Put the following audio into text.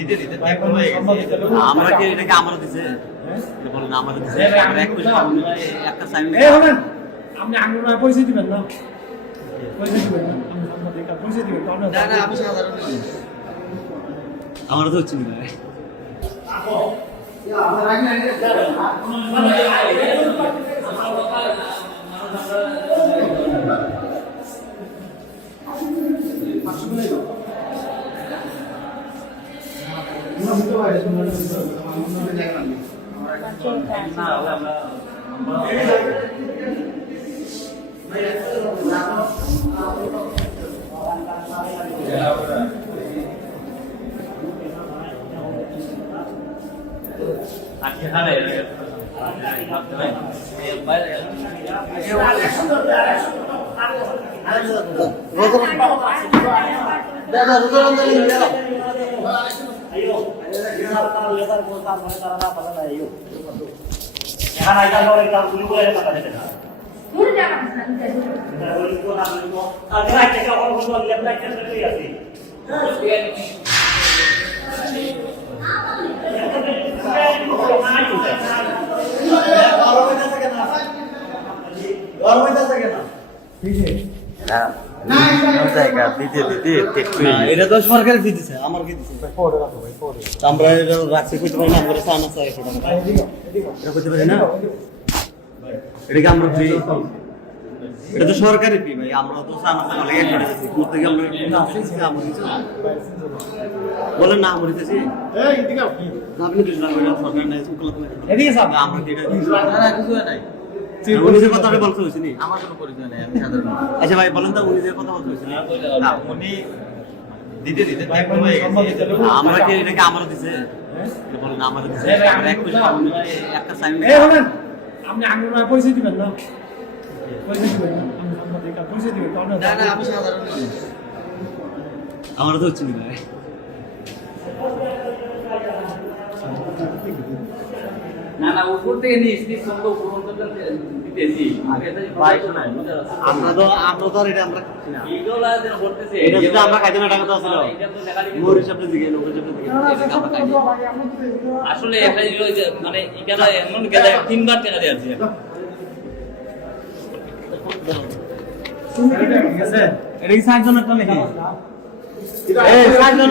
দিতে দিতে এখন হয়ে গেছে। আমরা কি এটাকে আমরা দিছে বলেন আমাদের দিছে আমরা এক পয়সা একটা সাইন আপনি আঙ্গুরা পয়সা দিবেন না পয়সা দিবেন না আমাদের কাছে পয়সা দিবেন না না আমি সাধারণ আমরা তো হচ্ছে না এটা তো সরকার দিতেছে আমার কি দিচ্ছে আমরা এটা রাখছি কইতে পারি না আমরা সানা চাই এটা কইতে পারি না এটা কি আমরা ফ্রি এটা তো সরকারি ফি ভাই আমরা তো সানা চাই লাগে একটা দিতেছি করতে গিয়ে আমরা কিছু বলেন না আমরা দিতেছি এই এদিকে আপনি কিছু না বলেন সরকার নাই উকলা তো এদিকে স্যার আমরা এটা না না কিছু নাই উনি যে কথাটা বলতে হয়েছে নি আমার কোনো পরিচয় নাই আমি সাধারণ আচ্ছা ভাই বলেন তো উনি যে কথা বলতে হয়েছে না উনি দিতে দিতে এখন হয়ে গেছে। আমরা কি এটাকে আমরা দিছে বলেন আমাদের দিছে আমরা এক পয়সা একটা সাইন আপনি আঙ্গুরা পয়সা দিবেন না পয়সা দিবেন না আমাদের কাছে পয়সা দিবেন না না আমি সাধারণ আমরা তো হচ্ছে না না না উপর থেকে নিয়ে স্পিড সম্ভব উপর দিতেছি আগে তো ভাই শোনাই আমরা তো আর এটা আমরা এইগুলা যেন করতেছে এটা যদি আমরা খাইতে না টাকা তো আসলে এটা তো লেখালি মোর হিসাবে দিকে লোক হিসাবে দিকে এটা আমরা খাইতে আসলে একটা জিনিস মানে এখানে এমন গেলে তিনবার টাকা দিয়ে আছে ঠিক আছে এটা কি 60 জনের তো নাকি এই 60 জনের